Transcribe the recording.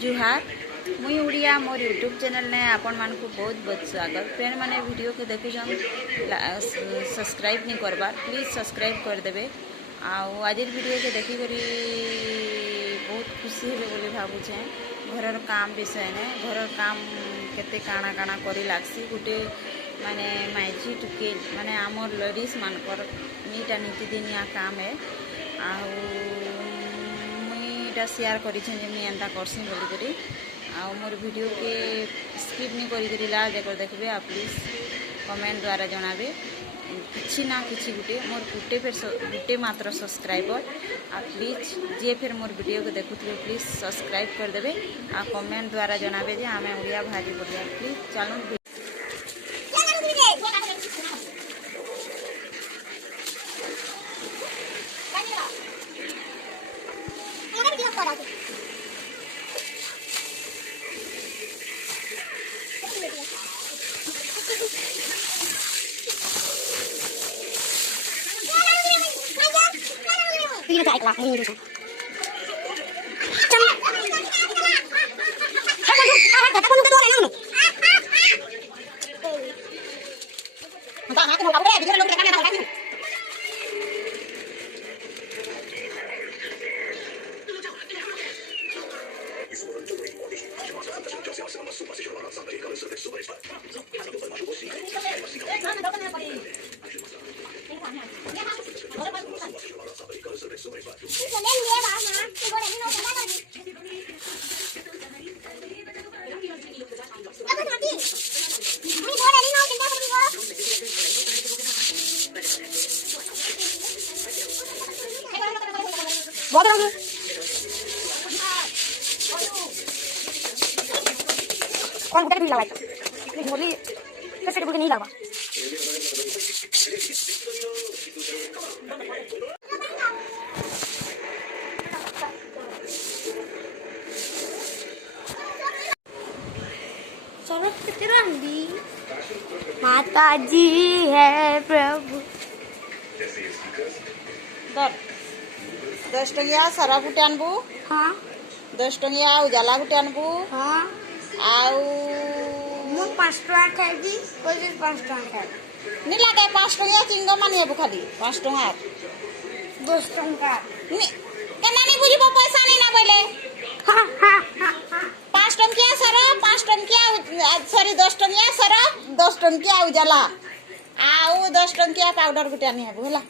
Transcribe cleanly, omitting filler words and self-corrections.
जुहार मुई उड़िया मोर YouTube channel ने आपण मान को बहुत बहुत स्वागत। फ्रेंड माने वीडियो को देखुछन सब्सक्राइब नहीं करबार प्लीज सब्सक्राइब कर देबे। आज वीडियो के देखी करी बहुत खुशी हेबे बोली भाबुछे। घरर काम विषय ने घरर काम केते काना काना करी लागसी गुटे माने माइजी टुके माने आमर लेडीज मानकर मीटा नीतिदिनिया काम है। शेयर करें मुझे एंता करसी बोलिक मोर वीडियो के स्किप नहीं करी लास्ट जाकर देखबे। आप प्लीज कमेंट द्वारा जनाबे किसी ना कि गुटे मोर गुटे मात्र सब्सक्राइबर आ प्लीज जे फिर मोर वीडियो को देखुथे प्लीज सब्सक्राइब कर देबे आ कमेंट द्वारा जनाबे जे आमे उड़िया भारी बढ़िया प्लीज चलो। Ini tak ikhlas, ini dulu. Con một cái đi là lại mình muốn đi cái xe cái là माता जी है प्रभु 10 टंगिया सारा गुटे आनबू। हाँ 10 टंगिया उजाला गुटे आनबू। हाँ आउ मु 5 टका खाइबी कोई 5 टका खाइबी नहीं लगे 5 टंगिया चिंगम मानी हेबू खाली 5 टंगा 10 टका केना नहीं बुझबो पैसा नहीं ना बोले। हाँ हाँ हाँ 5 टंकिया सारा 5 टंकिया सॉरी 10 टंकिया सारा 10 टंकिया उजाला आउ 10 टंकिया पाउडर गुटे आनी हेबू होला।